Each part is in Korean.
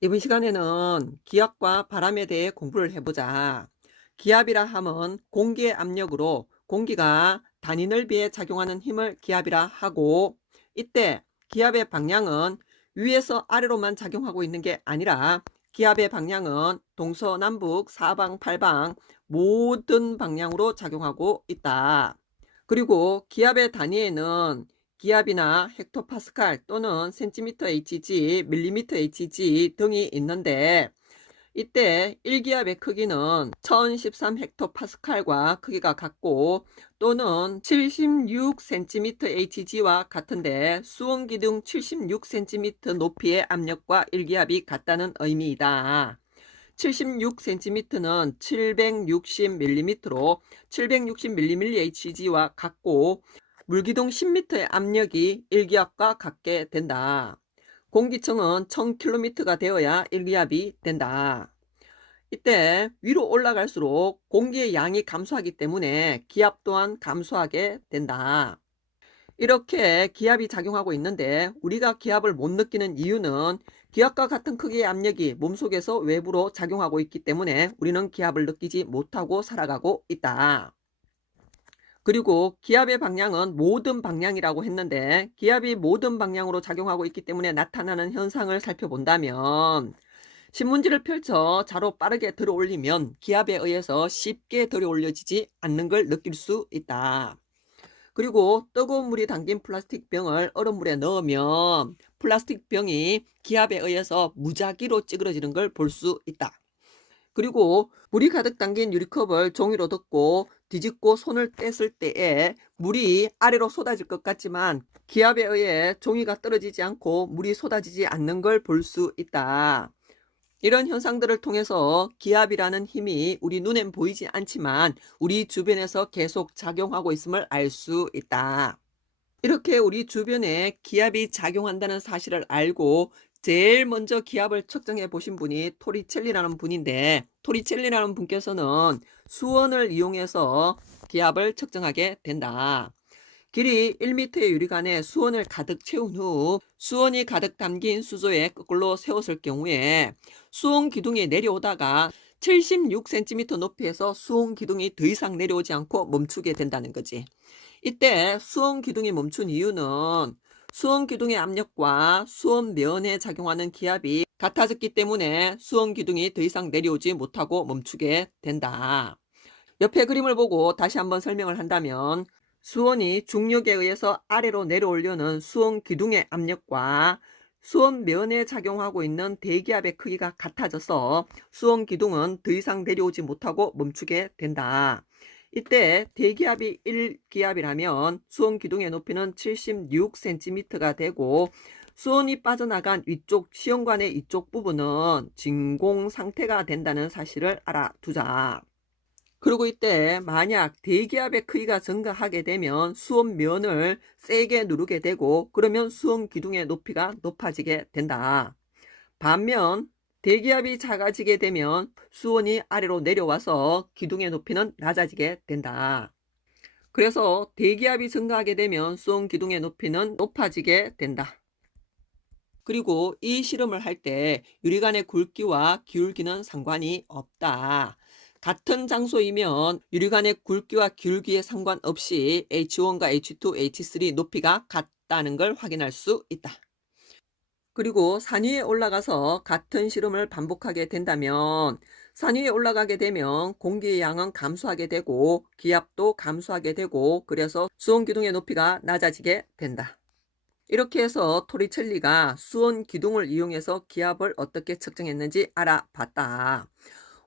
이번 시간에는 기압과 바람에 대해 공부를 해보자. 기압이라 함은 공기의 압력으로 공기가 단위 넓이에 작용하는 힘을 기압이라 하고, 이때 기압의 방향은 위에서 아래로만 작용하고 있는 게 아니라 기압의 방향은 동서남북 사방 팔방 모든 방향으로 작용하고 있다. 그리고 기압의 단위에는 기압이나 헥토파스칼 또는 센티미터 Hg, 밀리미터 Hg 등이 있는데, 이때 1기압의 크기는 1013 헥토파스칼과 크기가 같고 또는 76cm Hg와 같은데, 수온기둥 76cm 높이의 압력과 1기압이 같다는 의미이다. 76cm는 760mm로 760mmHg와 같고, 물기둥 10m의 압력이 1기압과 같게 된다. 공기층은 1000km가 되어야 1기압이 된다. 이때 위로 올라갈수록 공기의 양이 감소하기 때문에 기압 또한 감소하게 된다. 이렇게 기압이 작용하고 있는데, 우리가 기압을 못 느끼는 이유는 기압과 같은 크기의 압력이 몸속에서 외부로 작용하고 있기 때문에 우리는 기압을 느끼지 못하고 살아가고 있다. 그리고 기압의 방향은 모든 방향이라고 했는데, 기압이 모든 방향으로 작용하고 있기 때문에 나타나는 현상을 살펴본다면, 신문지를 펼쳐 자로 빠르게 들어 올리면 기압에 의해서 쉽게 들어 올려지지 않는 걸 느낄 수 있다. 그리고 뜨거운 물이 담긴 플라스틱 병을 얼음물에 넣으면 플라스틱 병이 기압에 의해서 무작위로 찌그러지는 걸 볼 수 있다. 그리고 물이 가득 담긴 유리컵을 종이로 덮고 뒤집고 손을 뗐을 때에 물이 아래로 쏟아질 것 같지만 기압에 의해 종이가 떨어지지 않고 물이 쏟아지지 않는 걸 볼 수 있다. 이런 현상들을 통해서 기압이라는 힘이 우리 눈엔 보이지 않지만 우리 주변에서 계속 작용하고 있음을 알 수 있다. 이렇게 우리 주변에 기압이 작용한다는 사실을 알고 제일 먼저 기압을 측정해 보신 분이 토리첼리라는 분인데, 토리첼리라는 분께서는 수원을 이용해서 기압을 측정하게 된다. 길이 1m의 유리관에 수온을 가득 채운 후 수온이 가득 담긴 수조에 거꾸로 세웠을 경우에 수온 기둥이 내려오다가 76cm 높이에서 수온 기둥이 더 이상 내려오지 않고 멈추게 된다는 거지. 이때 수온 기둥이 멈춘 이유는 수온 기둥의 압력과 수온 면에 작용하는 기압이 같아졌기 때문에 수온 기둥이 더 이상 내려오지 못하고 멈추게 된다. 옆에 그림을 보고 다시 한번 설명을 한다면, 수온이 중력에 의해서 아래로 내려오려는 수온 기둥의 압력과 수온 면에 작용하고 있는 대기압의 크기가 같아져서 수온 기둥은 더 이상 내려오지 못하고 멈추게 된다. 이때 대기압이 1기압이라면 수온 기둥의 높이는 76cm가 되고, 수온이 빠져나간 위쪽 시험관의 이쪽 부분은 진공 상태가 된다는 사실을 알아두자. 그리고 이때 만약 대기압의 크기가 증가하게 되면 수온 면을 세게 누르게 되고, 그러면 수온 기둥의 높이가 높아지게 된다. 반면 대기압이 작아지게 되면 수온이 아래로 내려와서 기둥의 높이는 낮아지게 된다. 그래서 대기압이 증가하게 되면 수온 기둥의 높이는 높아지게 된다. 그리고 이 실험을 할 때 유리관의 굵기와 기울기는 상관이 없다. 같은 장소이면 유리관의 굵기와 기울기에 상관없이 H1과 H2, H3 높이가 같다는 걸 확인할 수 있다. 그리고 산 위에 올라가서 같은 실험을 반복하게 된다면, 산 위에 올라가게 되면 공기의 양은 감소하게 되고 기압도 감소하게 되고, 그래서 수온 기둥의 높이가 낮아지게 된다. 이렇게 해서 토리첼리가 수온 기둥을 이용해서 기압을 어떻게 측정했는지 알아봤다.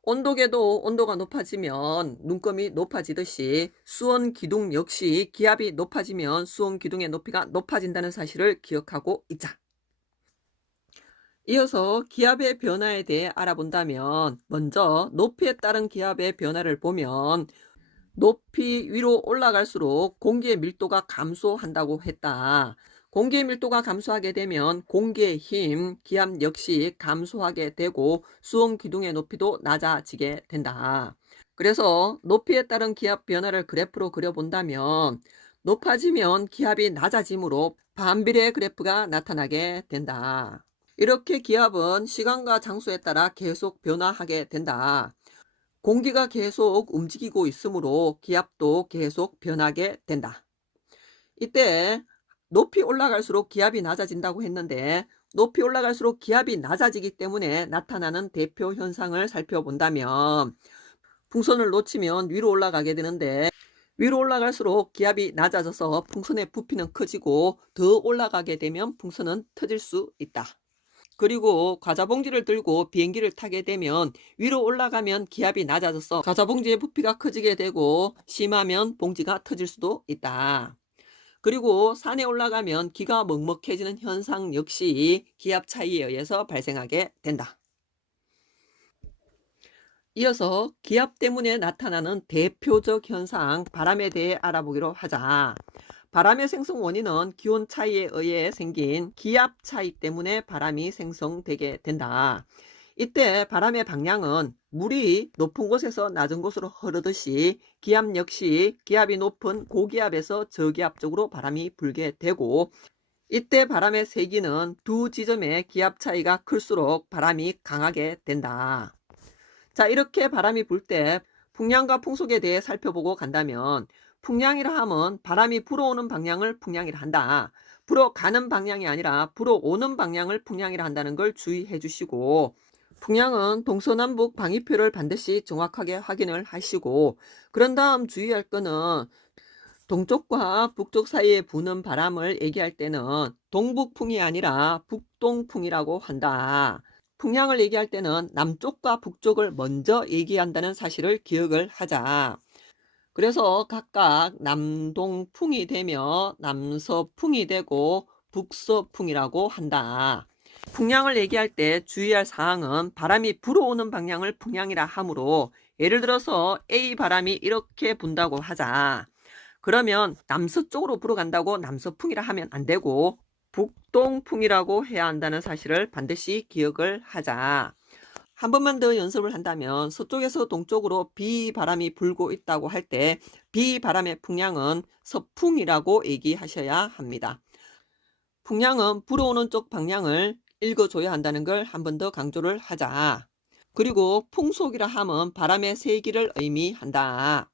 온도계도 온도가 높아지면 눈금이 높아지듯이 수온 기둥 역시 기압이 높아지면 수온 기둥의 높이가 높아진다는 사실을 기억하고 있자. 이어서 기압의 변화에 대해 알아본다면, 먼저 높이에 따른 기압의 변화를 보면 높이 위로 올라갈수록 공기의 밀도가 감소한다고 했다. 공기의 밀도가 감소하게 되면 공기의 힘, 기압 역시 감소하게 되고 수온 기둥의 높이도 낮아지게 된다. 그래서 높이에 따른 기압 변화를 그래프로 그려본다면, 높아지면 기압이 낮아지므로 반비례 그래프가 나타나게 된다. 이렇게 기압은 시간과 장소에 따라 계속 변화하게 된다. 공기가 계속 움직이고 있으므로 기압도 계속 변하게 된다. 이때 높이 올라갈수록 기압이 낮아진다고 했는데, 높이 올라갈수록 기압이 낮아지기 때문에 나타나는 대표 현상을 살펴본다면, 풍선을 놓치면 위로 올라가게 되는데, 위로 올라갈수록 기압이 낮아져서 풍선의 부피는 커지고 더 올라가게 되면 풍선은 터질 수 있다. 그리고 과자봉지를 들고 비행기를 타게 되면 위로 올라가면 기압이 낮아져서 과자봉지의 부피가 커지게 되고 심하면 봉지가 터질 수도 있다. 그리고 산에 올라가면 기가 먹먹해지는 현상 역시 기압 차이에 의해서 발생하게 된다. 이어서 기압 때문에 나타나는 대표적 현상, 바람에 대해 알아보기로 하자. 바람의 생성 원인은 기온 차이에 의해 생긴 기압 차이 때문에 바람이 생성되게 된다. 이때 바람의 방향은 물이 높은 곳에서 낮은 곳으로 흐르듯이 기압 역시 기압이 높은 고기압에서 저기압 쪽으로 바람이 불게 되고, 이때 바람의 세기는 두 지점의 기압 차이가 클수록 바람이 강하게 된다. 자, 이렇게 바람이 불 때 풍량과 풍속에 대해 살펴보고 간다면, 풍량이라 함은 바람이 불어오는 방향을 풍량이라 한다. 불어가는 방향이 아니라 불어오는 방향을 풍량이라 한다는 걸 주의해 주시고, 풍량은 동서남북 방위표를 반드시 정확하게 확인을 하시고, 그런 다음 주의할 거는 동쪽과 북쪽 사이에 부는 바람을 얘기할 때는 동북풍이 아니라 북동풍이라고 한다. 풍량을 얘기할 때는 남쪽과 북쪽을 먼저 얘기한다는 사실을 기억을 하자. 그래서 각각 남동풍이 되며 남서풍이 되고 북서풍이라고 한다. 풍량을 얘기할 때 주의할 사항은 바람이 불어오는 방향을 풍량이라 하므로, 예를 들어서 A 바람이 이렇게 분다고 하자. 그러면 남서쪽으로 불어간다고 남서풍이라 하면 안 되고 북동풍이라고 해야 한다는 사실을 반드시 기억을 하자. 한 번만 더 연습을 한다면, 서쪽에서 동쪽으로 비바람이 불고 있다고 할 때 비바람의 풍량은 서풍이라고 얘기하셔야 합니다. 풍량은 불어오는 쪽 방향을 읽어줘야 한다는 걸 한 번 더 강조를 하자. 그리고 풍속이라 함은 바람의 세기를 의미한다.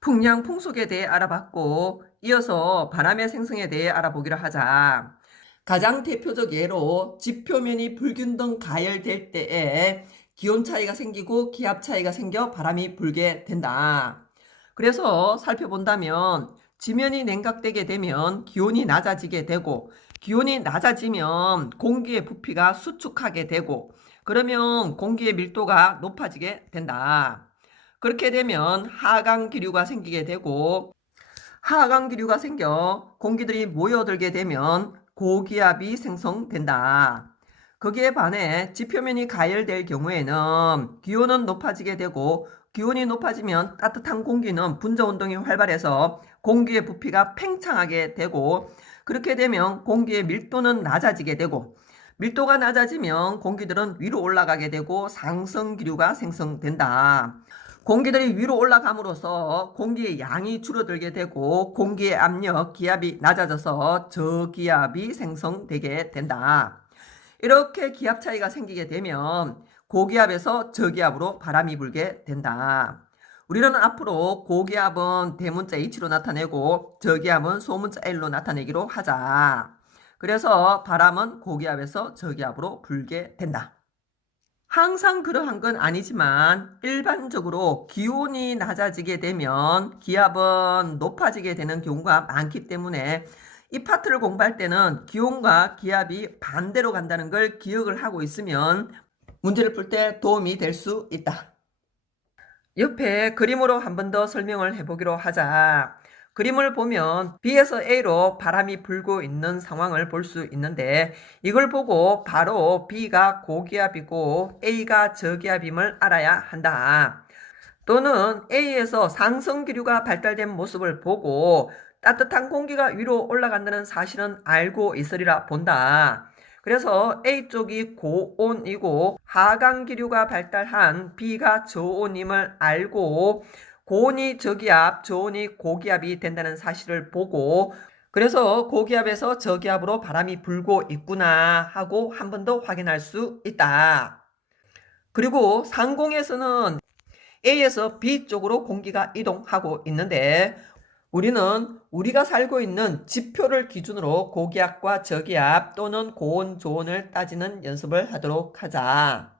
풍량, 풍속에 대해 알아봤고, 이어서 바람의 생성에 대해 알아보기로 하자. 가장 대표적 예로 지표면이 불균등 가열될 때에 기온 차이가 생기고 기압 차이가 생겨 바람이 불게 된다. 그래서 살펴본다면, 지면이 냉각되게 되면 기온이 낮아지게 되고, 기온이 낮아지면 공기의 부피가 수축하게 되고, 그러면 공기의 밀도가 높아지게 된다. 그렇게 되면 하강 기류가 생기게 되고, 하강 기류가 생겨 공기들이 모여들게 되면 고기압이 생성된다. 거기에 반해 지표면이 가열될 경우에는 기온은 높아지게 되고, 기온이 높아지면 따뜻한 공기는 분자 운동이 활발해서 공기의 부피가 팽창하게 되고, 그렇게 되면 공기의 밀도는 낮아지게 되고, 밀도가 낮아지면 공기들은 위로 올라가게 되고 상승 기류가 생성된다. 공기들이 위로 올라감으로써 공기의 양이 줄어들게 되고 공기의 압력, 기압이 낮아져서 저기압이 생성되게 된다. 이렇게 기압 차이가 생기게 되면 고기압에서 저기압으로 바람이 불게 된다. 우리는 앞으로 고기압은 대문자 H로 나타내고 저기압은 소문자 L로 나타내기로 하자. 그래서 바람은 고기압에서 저기압으로 불게 된다. 항상 그러한 건 아니지만 일반적으로 기온이 낮아지게 되면 기압은 높아지게 되는 경우가 많기 때문에 이 파트를 공부할 때는 기온과 기압이 반대로 간다는 걸 기억을 하고 있으면 문제를 풀 때 도움이 될 수 있다. 옆에 그림으로 한 번 더 설명을 해보기로 하자. 그림을 보면 B에서 A로 바람이 불고 있는 상황을 볼 수 있는데, 이걸 보고 바로 B가 고기압이고 A가 저기압임을 알아야 한다. 또는 A에서 상승 기류가 발달된 모습을 보고 따뜻한 공기가 위로 올라간다는 사실은 알고 있으리라 본다. 그래서 A쪽이 고온이고 하강 기류가 발달한 B가 저온임을 알고 고온이 저기압, 저온이 고기압이 된다는 사실을 보고 그래서 고기압에서 저기압으로 바람이 불고 있구나 하고 한 번 더 확인할 수 있다. 그리고 상공에서는 A에서 B 쪽으로 공기가 이동하고 있는데 우리는 우리가 살고 있는 지표를 기준으로 고기압과 저기압 또는 고온, 저온을 따지는 연습을 하도록 하자.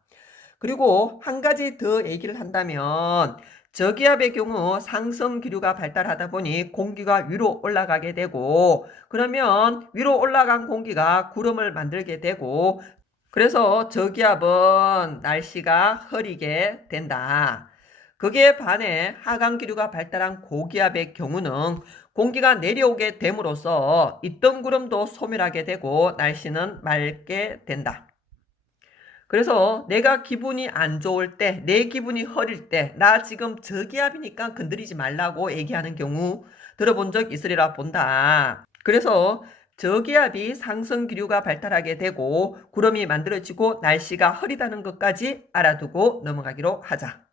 그리고 한 가지 더 얘기를 한다면 저기압의 경우 상승 기류가 발달하다 보니 공기가 위로 올라가게 되고 그러면 위로 올라간 공기가 구름을 만들게 되고 그래서 저기압은 날씨가 흐리게 된다. 그에 반해 하강 기류가 발달한 고기압의 경우는 공기가 내려오게 됨으로써 있던 구름도 소멸하게 되고 날씨는 맑게 된다. 그래서 내가 기분이 안 좋을 때, 내 기분이 흐릴 때, 나 지금 저기압이니까 건드리지 말라고 얘기하는 경우 들어본 적 있으리라 본다. 그래서 저기압이 상승 기류가 발달하게 되고 구름이 만들어지고 날씨가 흐리다는 것까지 알아두고 넘어가기로 하자.